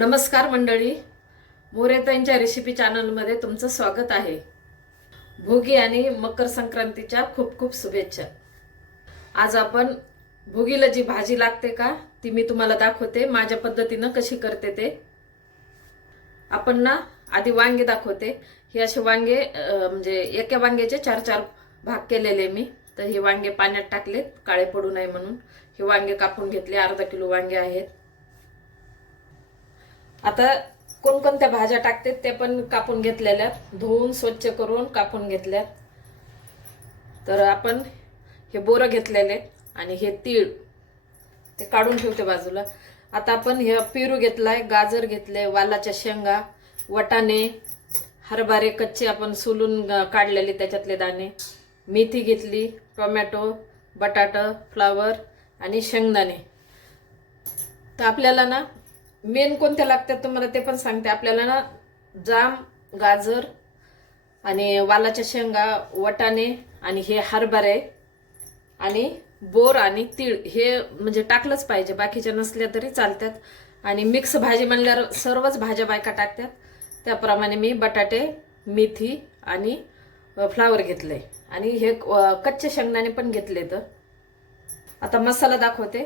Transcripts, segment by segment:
नमस्कार मंडळी. मोरेताईंच्या रेसिपी चॅनलमध्ये तुमचं स्वागत आहे. भोगी आणि मकर संक्रांतीच्या खूप खूप शुभेच्छा. आज आपण भोगीला जी भाजी लागते का ती मी तुम्हाला दाखवते. माझ्या पद्धतीनं कशी करते ते. आपण ना आधी वांगे दाखवते. हे असे वांगे म्हणजे एका वांग्याचे चार चार भाग केलेले मी. तर हे वांगे पाण्यात टाकलेत. काळे पडू नये म्हणून. हे वांगे कापून घेतले. अर्धा किलो वांगे आहेत. आता कोणकोणत्या भाज्या टाकते ते पण कापून घेतलेल्या धुवून स्वच्छ करून कापून घेतल्यात. तर आपण हे बोरं घेतलेले आणि हे तीळ ते काढून ठेवते बाजूला. आता आपण हे पेरू घेतलाय गाजर घेतले वालाच्या शेंगा वटाणे हरभरे कच्चे आपण सोलून काढलेले त्याच्यातले दाणे. मेथी घेतली टोमॅटो बटाटा फ्लावर आणि शेंगदाणे. तर आपल्याला ना मेन कोणत्या लागतात तुम्हाला ते पण सांगते. आपल्याला ना जाम गाजर आणि वालाच्या शेंगा वटाणे आणि हे हरभरे आणि बोर आणि तीळ हे म्हणजे टाकलंच पाहिजे. बाकीच्या नसल्या तरी चालतात. आणि मिक्स भाजी म्हणल्यावर सर्वच भाज्या बायका टाकतात. त्याप्रमाणे मी बटाटे मेथी आणि फ्लावर घेतले. आणि हे कच्चे शेंगदाणे पण घेतले तर आता मसाला दाखवते.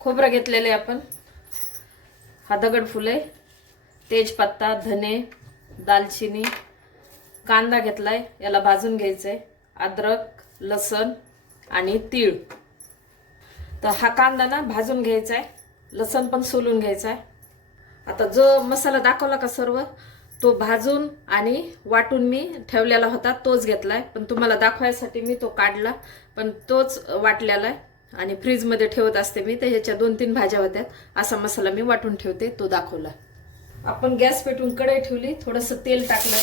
खोबरं घेतलेले आपण. हा दगड फुले तेजपत्ता धने दालचिनी कांदा घेतलाय याला भाजून घ्यायचंय. अद्रक लसण आणि तीळ. तर हा कांदा ना भाजून घ्यायचा आहे लसण पण सोलून घ्यायचा आहे आता जो मसाला दाखवला का सर्व तो भाजून आणि वाटून मी ठेवलेला होता तोच घेतलाय. पण तुम्हाला दाखवायसाठी मी तो काढला पण तोच वाटलेला आहे. आणि फ्रीजमध्ये ठेवत असते मी तर ह्याच्या दोन तीन भाज्या होत्या. असा मसाला मी वाटून ठेवते तो दाखवला. आपण गॅस पेटून कढई ठेवली थोडंसं तेल टाकलंय.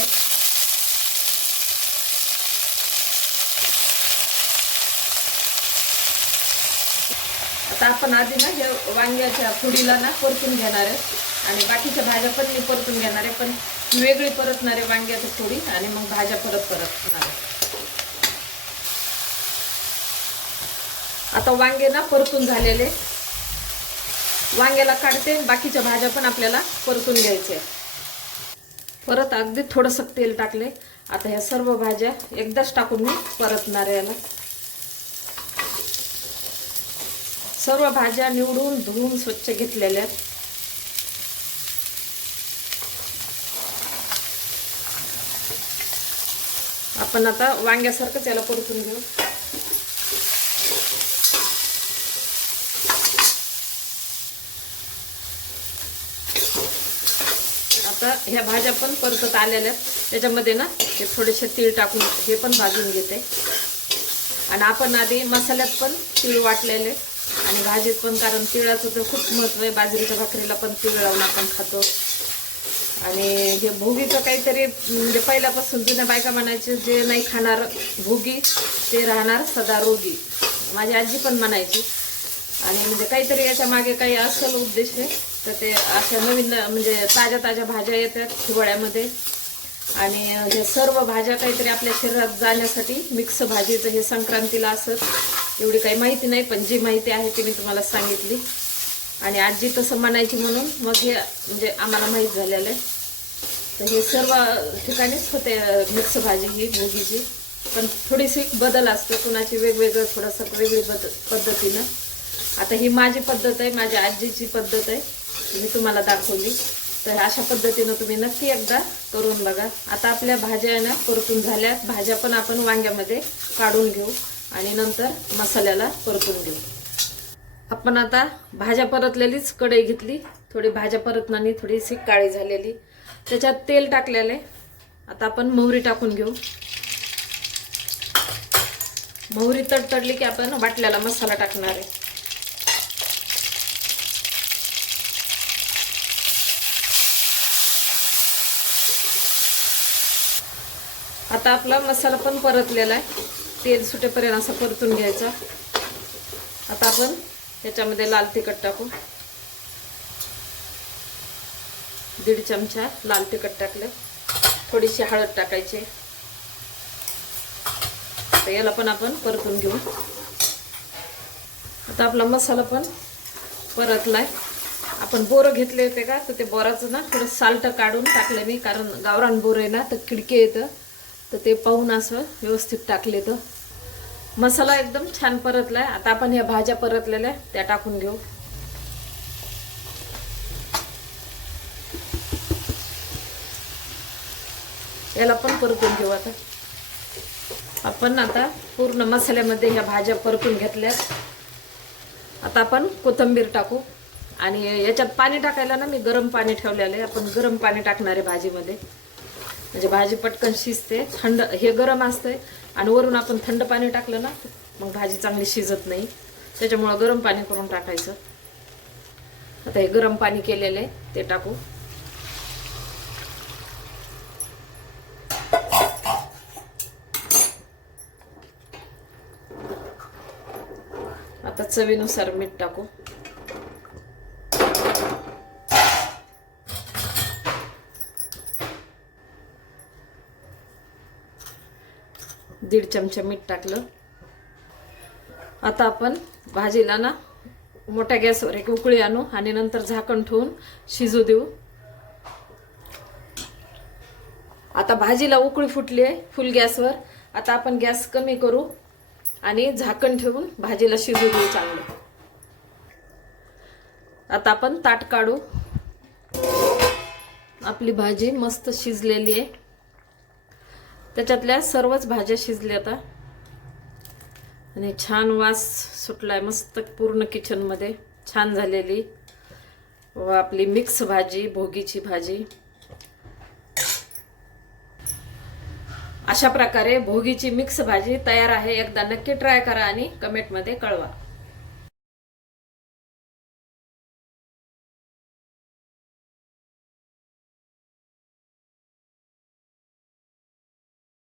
आता आपण आधी ना हे वांग्याच्या फुडीला ना परतून घेणार आहे. आणि बाकीच्या भाज्या पण मी परतून घेणार आहे पण वेगळी परतणार आहे वांग्याची फोडी आणि मग भाज्या परत परतणार आहे. आता वांगे ना परतून झालेले. वांग्याला काढते बाकीच्या भाज्या पण आपल्याला परतून घ्यायच्या परत अगदी थोडंसं तेल टाकले. आता ह्या सर्व भाज्या एकदाच टाकून मी परतणार याला. सर्व भाज्या निवडून धुवून स्वच्छ घेतलेल्या आहेत. आपण आता वांग्यासारखंच याला परतून घेऊ. आता ह्या भाज्या पण परतत आलेल्या आहेत. त्याच्यामध्ये ना हे थोडेसे तीळ टाकून हे पण भाजून घेते. आणि आपण आधी मसाल्यात पण तीळ वाटलेले आणि भाजीत पण कारण तिळाचं तर खूप महत्त्व आहे. बाजरीच्या भाकरीला पण तीळ लावून आपण खातो. आणि हे भोगीचं काहीतरी म्हणजे पहिल्यापासून जुन्या बायका म्हणायचे जे नाही खाणार भोगी ते राहणार सदा रोगी. माझी आजी पण म्हणायची. आणि म्हणजे काहीतरी याच्या मागे काही असेल उद्देश आहे. तर ते अशा नवीन म्हणजे ताज्या ताज्या भाज्या येतात हिवाळ्यामध्ये. आणि हे सर्व भाज्या काहीतरी आपल्या शरीरात जाण्यासाठी मिक्स भाजीचं हे संक्रांतीला असत एवढी काही माहिती नाही पण जी माहिती आहे ती मी तुम्हाला सांगितली. आणि आजी तसं म्हणायची म्हणून मग हे म्हणजे आम्हाला माहीत झालेलं आहे. तर हे सर्व ठिकाणीच होते मिक्स भाजी ही भोगीची पण थोडीशी बदल असतो कुणाची वेगवेगळं थोडंसं वेगळी बद पद्धतीनं. आता ही माझी पद्धत आहे माझ्या आजीची पद्धत आहे. मी तुम्हाला दाखवली. तर अशा पद्धतीनं तुम्ही नक्की एकदा करून बघा. आता आपल्या भाज्या आहे ना परतून झाल्या. भाज्या पण आपण वांग्यामध्ये काढून घेऊ आणि नंतर मसाल्याला परतून घेऊ. आपण आता भाज्या परतलेलीच कढई घेतली. थोडी भाज्या परतनानी थोडीशी काळी झालेली. त्याच्यात तेल टाकलेले आता आपण मोहरी टाकून घेऊ. मोहरी तडतडली की आपण वाटल्याला मसाला टाकणार आहे. आता आपला मसाला पण परतलेला आहे. तेल सुटेपर्यंत असं परतून घ्यायचा. आता आपण याच्यामध्ये लाल तिखट टाकू. दीड चमचा लाल तिखट टाकले. थोडीशी हळद टाकायची. तर याला पण आपण परतून घेऊ. आता आपला मसाला पण परतलाय. आपण बोरं घेतले होते का तर ते बोराचं ना थोडं साल्ट काढून टाकलं मी कारण गावरान बोर आहे ना तर खिडकी येतं तर ते पाहून असं व्यवस्थित टाकले तर. मसाला एकदम छान परतलाय. आता आपण ह्या भाज्या परतलेल्या त्या टाकून घेऊ. याला पण परतून घेऊ आता. आपण आता पूर्ण मसाल्यामध्ये ह्या भाज्या परतून घेतल्यात. आता आपण कोथिंबीर टाकू. आणि याच्यात पाणी टाकायला ना मी गरम पाणी ठेवलेलं आहे. आपण गरम पाणी टाकणार आहे भाजीमध्ये. म्हणजे भाजी पटकन शिजते थंड हे गरम असतंय आणि वरून आपण थंड पाणी टाकलं ना मग भाजी चांगली शिजत नाही. त्याच्यामुळं गरम पाणी करून टाकायचं. आता हे गरम पाणी केलेलं आहे ते टाकू. आता चवीनुसार मीठ टाकू. दीड चमचा मीठ टाकलं. आता आपण भाजीला ना मोठ्या गॅसवर एक उकळी आणू आणि नंतर झाकण ठेवून शिजू देऊ. आता भाजीला उकळी फुटली आहे फुल गॅसवर. आता आपण गॅस कमी करू आणि झाकण ठेवून भाजीला शिजू देऊ चांगलं. आता आपण ताट काढू. आपली भाजी मस्त शिजलेली आहे. त्याच्यातल्या सर्वच भाज्या शिजल्या आता. आणि छान वास सुटलाय मस्त पूर्ण किचनमध्ये छान झालेली. व आपली मिक्स भाजी भोगीची भाजी. अशा प्रकारे भोगीची मिक्स भाजी तयार आहे. एकदा नक्की ट्राय करा आणि कमेंटमध्ये कळवा.